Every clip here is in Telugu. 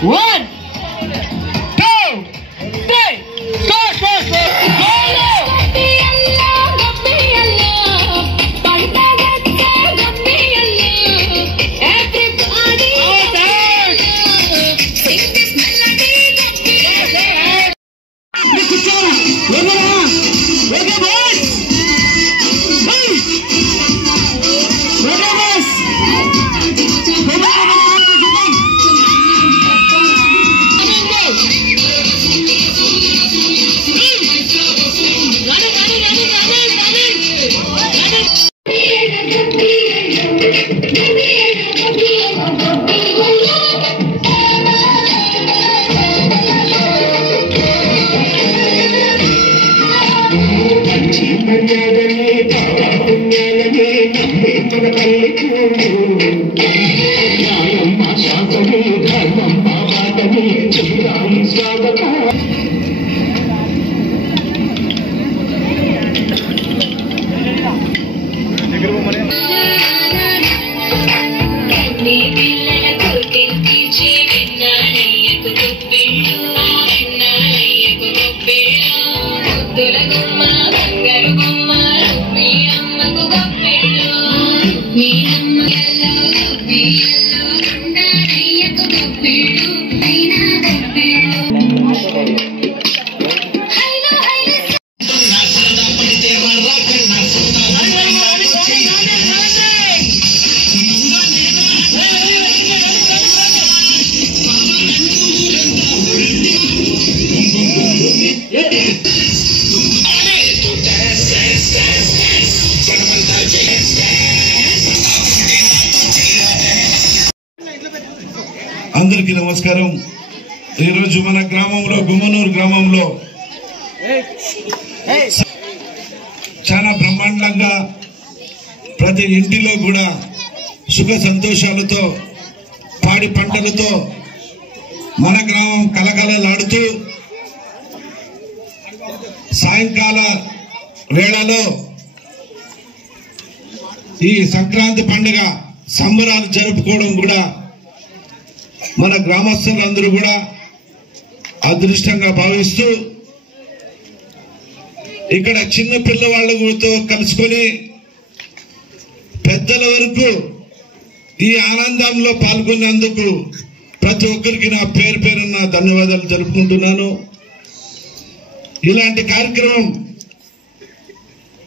One, two, three, go, go, go, go! అందరికీ నమస్కారం। ఈరోజు మన గ్రామంలో గుమ్మనూరు గ్రామంలో చాలా బ్రహ్మాండంగా ప్రతి ఇంటిలో కూడా సుఖ సంతోషాలతో పాడి పంటలతో మన గ్రామం కలకలలాడుతూ సాయంకాల వేళలో ఈ సంక్రాంతి పండుగ సంబరాలు జరుపుకోవడం కూడా మన గ్రామస్తులందరూ కూడా అదృష్టంగా భావిస్తూ ఇక్కడ చిన్న పిల్లవాళ్ళతో కలుసుకొని పెద్దల వరకు ఈ ఆనందంలో పాల్గొనేందుకు ప్రతి ఒక్కరికి నా పేరు పేరున ధన్యవాదాలు జరుపుకుంటున్నాను। ఇలాంటి కార్యక్రమం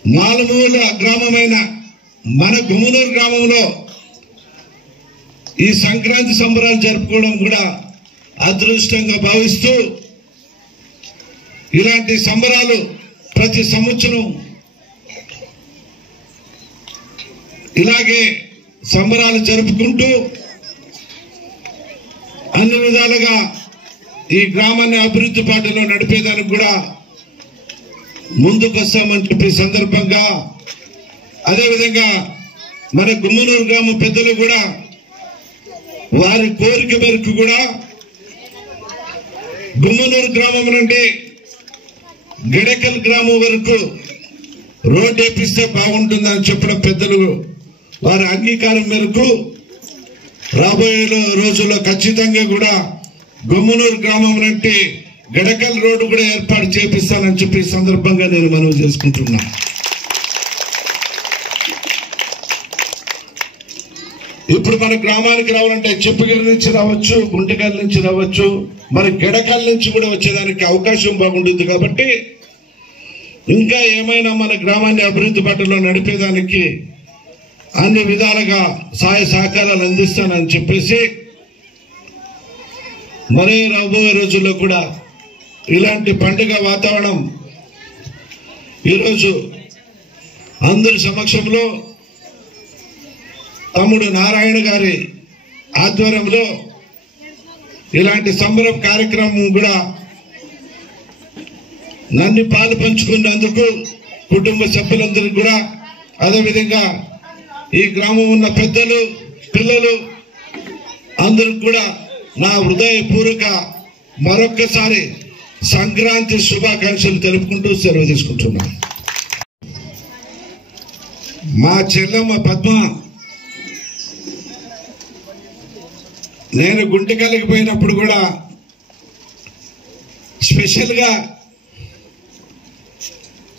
మాలమూల గ్రామమైన మన గుమ్మనూరు గ్రామంలో ఈ సంక్రాంతి సంబరాలు జరుపుకోవడం కూడా అదృష్టంగా భావిస్తూ ఇలాంటి సంబరాలు ప్రతి సంవత్సరం ఇలాగే సంబరాలు జరుపుకుంటూ అన్ని విధాలుగా ఈ గ్రామాన్ని అభివృద్ధి బాటలో నడిపేదానికి కూడా ముందుకొస్తామని చెప్పే సందర్భంగా అదేవిధంగా మన గుమ్మనూరు గ్రామ పెద్దలు కూడా వారి కోరిక మేరకు కూడా గుమ్మనూరు గ్రామం నుండి గడకల్ గ్రామం వరకు రోడ్డు వేపిస్తే బాగుంటుందని చెప్పిన పెద్దలు వారి అంగీకారం మేరకు రాబోయే రోజుల్లో ఖచ్చితంగా కూడా గుమ్మనూరు గ్రామం నుండి గడకల్ రోడ్డు కూడా ఏర్పాటు చేపిస్తానని చెప్పి సందర్భంగా నేను మనవి చేసుకుంటున్నా। ఇప్పుడు మన గ్రామానికి రావాలంటే చెప్పుగిరి నుంచి రావచ్చు, గుంటకల్ నుంచి రావచ్చు, మరి గడకల్ నుంచి కూడా వచ్చేదానికి అవకాశం బాగుంటుంది కాబట్టి ఇంకా ఏమైనా మన గ్రామాన్ని అభివృద్ధి బాటలో నడిపేదానికి అన్ని విధాలుగా సహాయ సహకారాలు అందిస్తానని చెప్పేసి మరే రాబోయే రోజుల్లో కూడా ఇలాంటి పండుగ వాతావరణం ఈరోజు అందరి సమక్షంలో తమ్ముడు నారాయణ గారి ఆధ్వర్యంలో ఇలాంటి సంబరం కార్యక్రమం కూడా నన్ను పాలు పంచుకున్నందుకు కుటుంబ సభ్యులందరికీ కూడా, అదేవిధంగా ఈ గ్రామం ఉన్న పెద్దలు, పిల్లలు అందరికి కూడా నా హృదయపూర్వక మరొక్కసారి సంక్రాంతి శుభాకాంక్షలు తెలుపుకుంటూ సెలవు తీసుకుంటున్నాను. మా చెల్లెమ్మ పద్మ నేను గుంటకల్లికి పోయినప్పుడు కూడా స్పెషల్ గా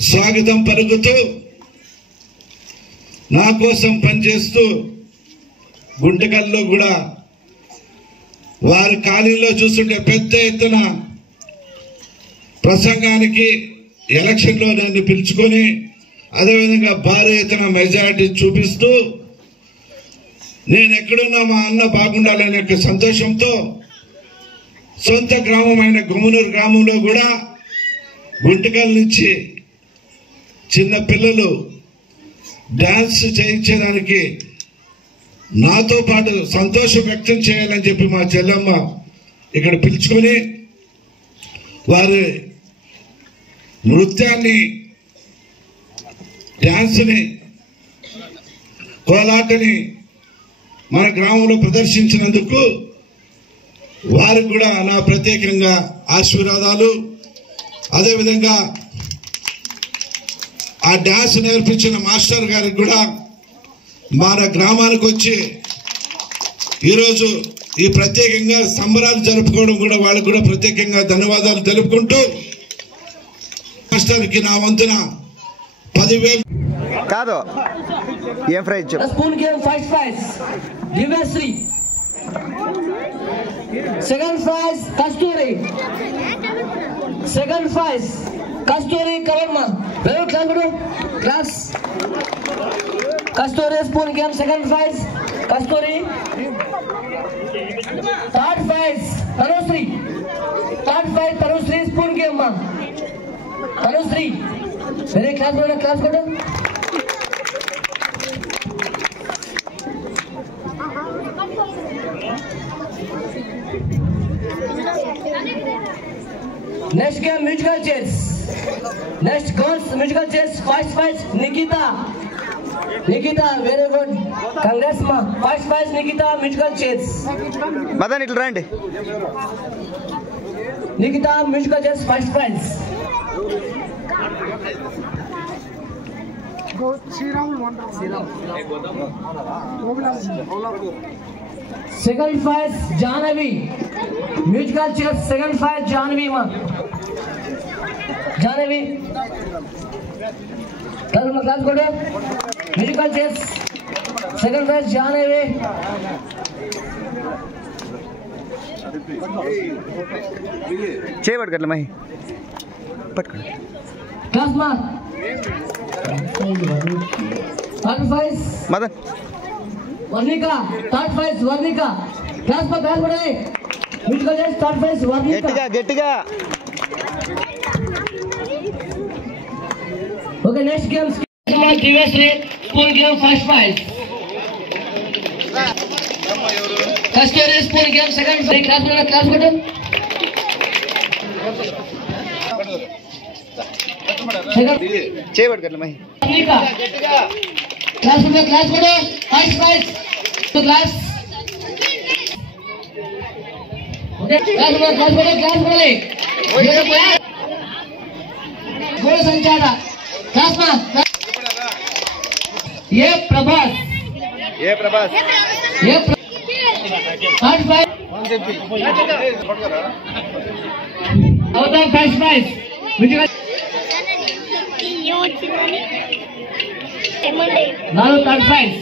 స్వాగతం పలుకుతూ నా కోసం పనిచేస్తూ గుంటకల్లో కూడా వారి ఖాళీలో చూస్తుంటే పెద్ద ఎత్తున ప్రసంగానికి ఎలక్షన్లో నన్ను పిలుచుకొని అదేవిధంగా భారీ ఎత్తున మెజారిటీ చూపిస్తూ నేను ఎక్కడున్నా మా అన్న బాగుండాలనే యొక్క సంతోషంతో సొంత గ్రామమైన గుమ్మనూరు గ్రామంలో కూడా గుంటకల్ నుంచి చిన్న పిల్లలు డాన్స్ చేయించడానికి నాతో పాటు సంతోషం వ్యక్తం చేయాలని చెప్పి మా చెల్లెమ్మ ఇక్కడ పిలుచుకొని వారి నృత్యాన్ని, డాన్స్ని, కోలాటని మన గ్రామంలో ప్రదర్శించినందుకు వారికి కూడా నా ప్రత్యేకంగా ఆశీర్వాదాలు. అదేవిధంగా ఆ డాన్స్ నేర్పించిన మాస్టర్ గారికి కూడా మన గ్రామానికి వచ్చి ఈరోజు ఈ ప్రత్యేకంగా సంబరాలు జరుపుకోవడం కూడా వాళ్ళకు కూడా ప్రత్యేకంగా ధన్యవాదాలు తెలుపుకుంటూ మాస్టర్కి నా వంతున 10,000 కాదు ఏం prize spoon game first prize Divyashri, second prize Kasturi, second prize Kasturi కవర్మ. Very class Kasturi spoon game second prize Kasturi. Third prize Tanushri, third prize Tanushri spoon game మా తనుశ్రీ. వెరీ క్లాస్ కూడా. Next game musical chairs. Next girls musical chairs. First prize Nikita. Nikita, very good. Congrats ma. First prize Nikita musical chairs. Madan ఇట్లా రండి. Nikita musical chairs first prize. Second prize Jahnavi musical chairs. Second prize Jahnavi ma. Jahnavi. Class go musical chairs. Second prize Jahnavi. చేయబడు గట్ల మహి పట్టుకోండి. Class ma. Third prize Madan Varnika. Third prize Varnika. Class go musical chairs. Third prize Varnika. గట్టిగా Okay, next game Divyasri spoon game first prize. Kasturi spoon game second prize. Class go చేయబడు గట్ల Mahi. Varnika. Class go first prize to class. Okay, class go गोल संचारा क्लास में ये Prabhas third prize out of first prize नालो थर्ड प्राइज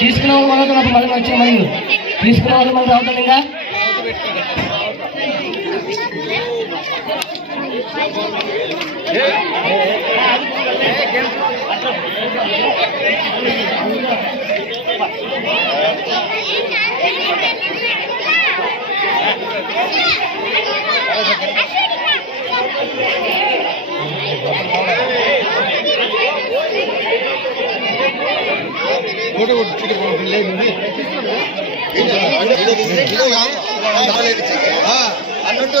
తీసుకున్న వాళ్ళు మనకు మళ్ళీ వచ్చే మైండ్ తీసుకున్న వాళ్ళు మనకు అవుతాడు ఇంకా అన్నట్టు